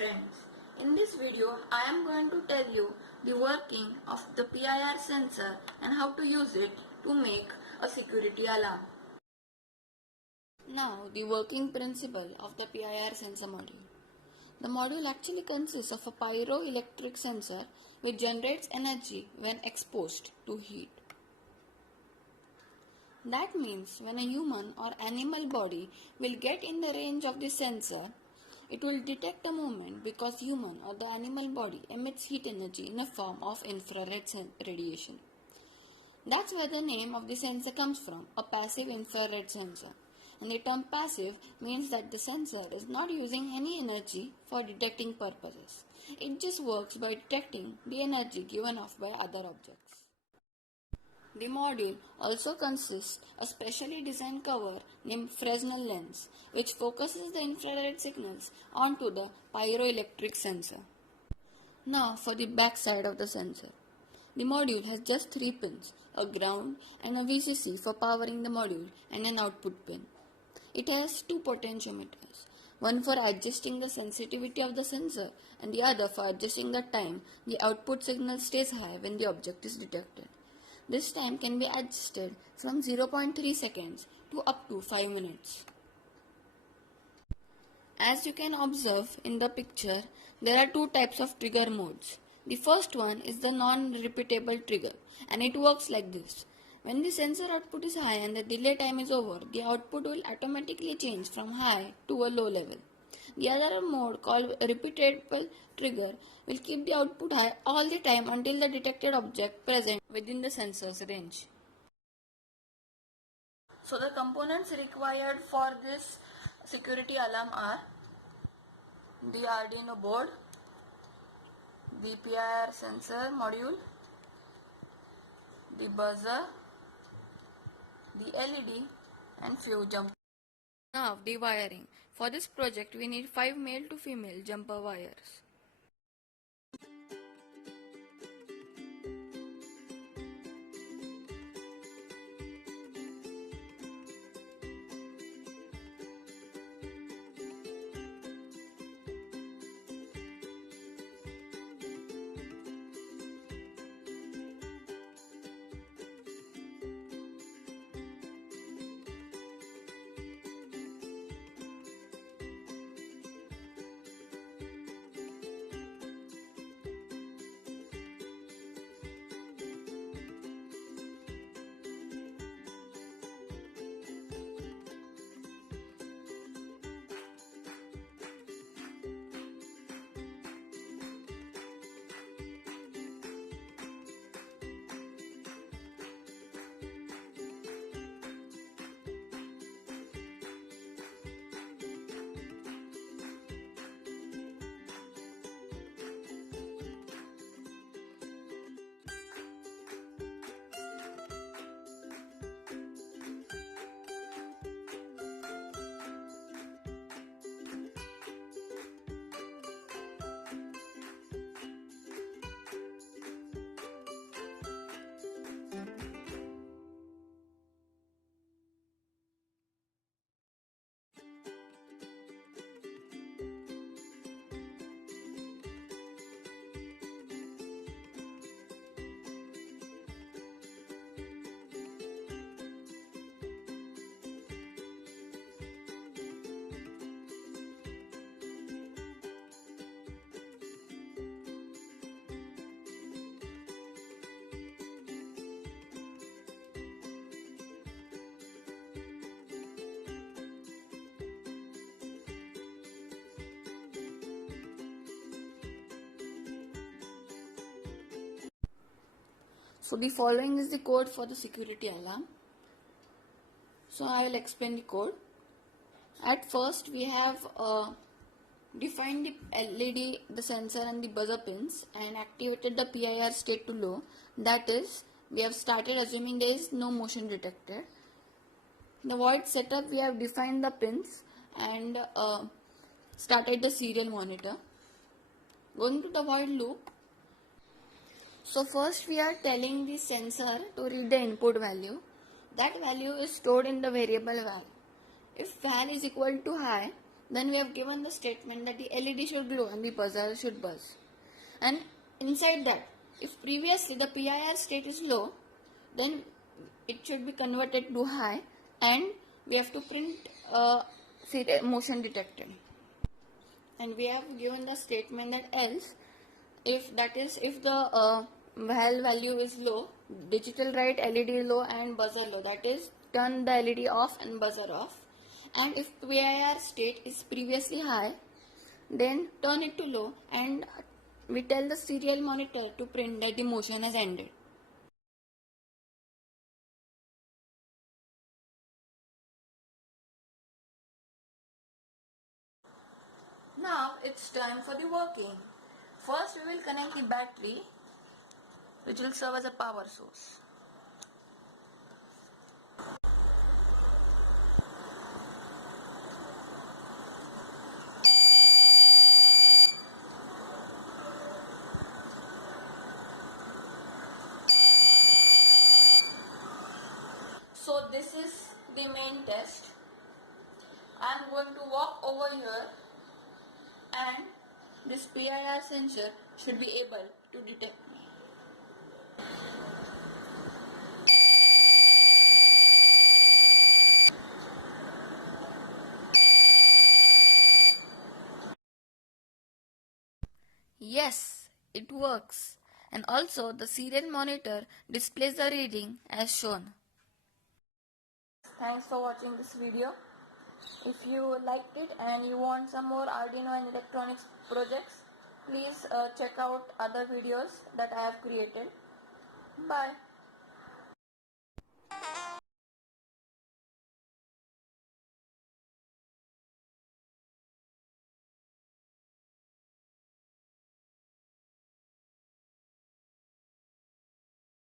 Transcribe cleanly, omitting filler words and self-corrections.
friends, in this video I am going to tell you the working of the PIR sensor and how to use it to make a security alarm. Now the working principle of the PIR sensor module. The module actually consists of a pyroelectric sensor which generates energy when exposed to heat. That means when a human or animal body will get in the range of the sensor, it will detect a movement because human or the animal body emits heat energy in a form of infrared radiation. That's where the name of the sensor comes from, a passive infrared sensor. And the term passive means that the sensor is not using any energy for detecting purposes. It just works by detecting the energy given off by other objects. The module also consists a specially designed cover named Fresnel lens, which focuses the infrared signals onto the pyroelectric sensor. Now for the back side of the sensor. The module has just 3 pins, a ground and a VCC for powering the module and an output pin. It has 2 potentiometers, one for adjusting the sensitivity of the sensor and the other for adjusting the time the output signal stays high when the object is detected. This time can be adjusted from 0.3 seconds to up to 5 minutes. As you can observe in the picture, there are 2 types of trigger modes. The first one is the non-repeatable trigger, and it works like this. When the sensor output is high and the delay time is over, the output will automatically change from high to a low level. The other mode, called repeatable trigger, will keep the output high all the time until the detected object present within the sensor's range. So the components required for this security alarm are the Arduino board, the PIR sensor module, the buzzer, the LED and few jumpers. Now the wiring. For this project we need 5 male to female jumper wires. So the following is the code for the security alarm. So I will explain the code. At first we have defined the LED, the sensor and the buzzer pins and activated the PIR state to low. That is, we have started assuming there is no motion detected. In the void setup we have defined the pins and started the serial monitor. Going to the void loop. So first we are telling the sensor to read the input value. That value is stored in the variable val. If val is equal to high, Then we have given the statement that the LED should glow and the buzzer should buzz. And inside that, if previously the PIR state is low, then it should be converted to high, and we have to print motion detected. And we have given the statement that else, if the value is low, digital write LED low and buzzer low, that is turn the LED off and buzzer off. And if PIR state is previously high, then turn it to low, and we tell the serial monitor to print that the motion has ended. Now it's time for the working. First we will connect the battery, which will serve as a power source. So this is the main test. I am going to walk over here, and this PIR sensor should be able to detect me. Yes, it works. And also the serial monitor displays the reading as shown. Thanks for watching this video. If you liked it and you want some more Arduino and electronics projects, please check out other videos that I have created. Bye.